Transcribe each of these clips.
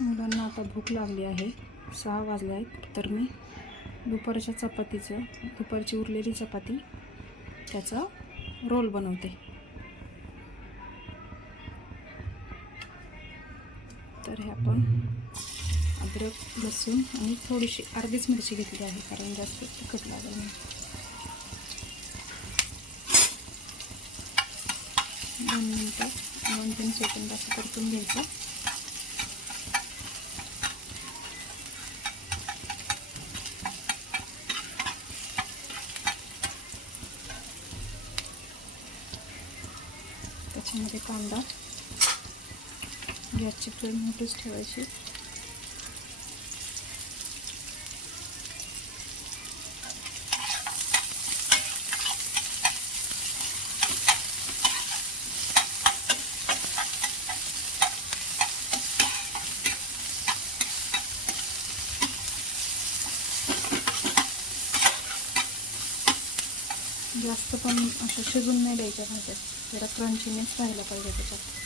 मुलांना आता भूक लागली आहे. सहा वाजले आहेत तर मी दुपारच्या चपातीचं दुपारची उरलेली चपाती त्याचा रोल बनवते. तर हे आपण अद्रक लसूण आणि थोडीशी अर्धीच मिरची घेतली आहे कारण जास्त तिखट लागेल नाही. दोन मिनटं दोन तीन सेकंद असं परतून घ्यायचं. त्याच्यामध्ये कांदा. गॅसची फ्लेम मोठीच ठेवायची. जास्त पण असं शिजून नाही द्यायच्या भाज्यात जरा क्रंचीनेच राहायला पाहिजे त्याच्यात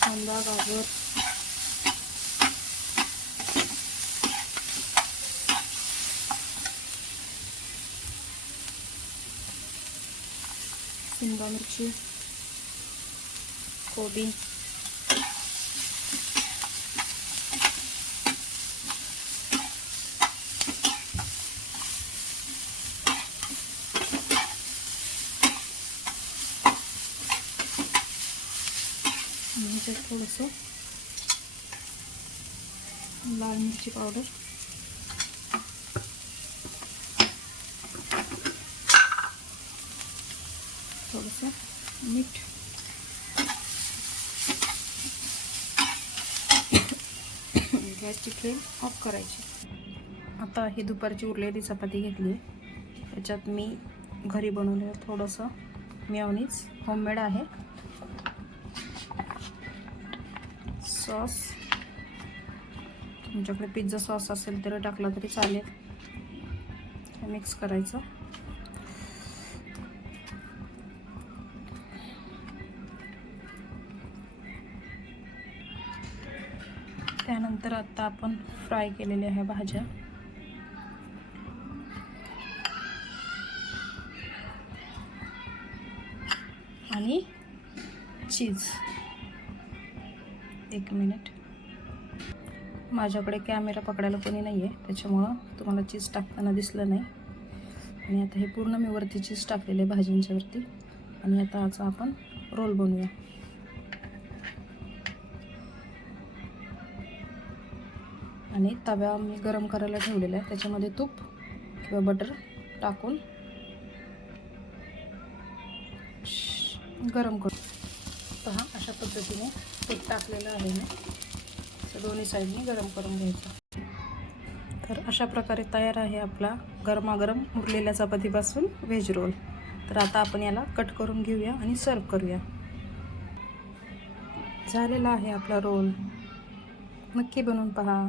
कांदा गाजर शिमला मिरची कोबी आणि ह्याच्यात थोडंसं लाल मिरची पावडर थोडंसं मीठ गॅसची फ्लेम ऑफ करायची. आता ही दुपारची उरलेली चपाती घेतली. आहे त्याच्यात मी घरी बनवलेलं थोडंसं मेयोनीज होममेड आहे. सॉस. तुमच्याकडे पिझ्झा सॉस असेल तरी टाकला तरी चालेल. मिक्स करायचं. त्यानंतर आता आपण फ्राय केलेल्या ह्या भाज्या. आणि चीज एक मिनिट. माझ्याकडे कॅमेरा पकडायला कोणी नाही आहे त्याच्यामुळं तुम्हाला चीज टाकताना दिसलं नाही. आणि आता हे पूर्ण मी वरती चीज टाकलेले आहे भाज्यांच्या वरती. आणि आता याचा आपण रोल बनवूया. आणि तव्या मी गरम करायला ठेवलेला आहे त्याच्यामध्ये तूप किंवा बटर टाकून श- गरम करू. अशा पद्धतीने तूप टाकलेलं आहे ना असं दोन्ही साईडनी गरम करून घ्यायचं. तर अशा प्रकारे तयार आहे आपला गरमागरम उरलेल्या चपातीपासून व्हेज रोल तर आता आपण याला कट करून घेऊया आणि सर्व करूया. झालेला आहे आपला रोल नक्की बनवून पहा.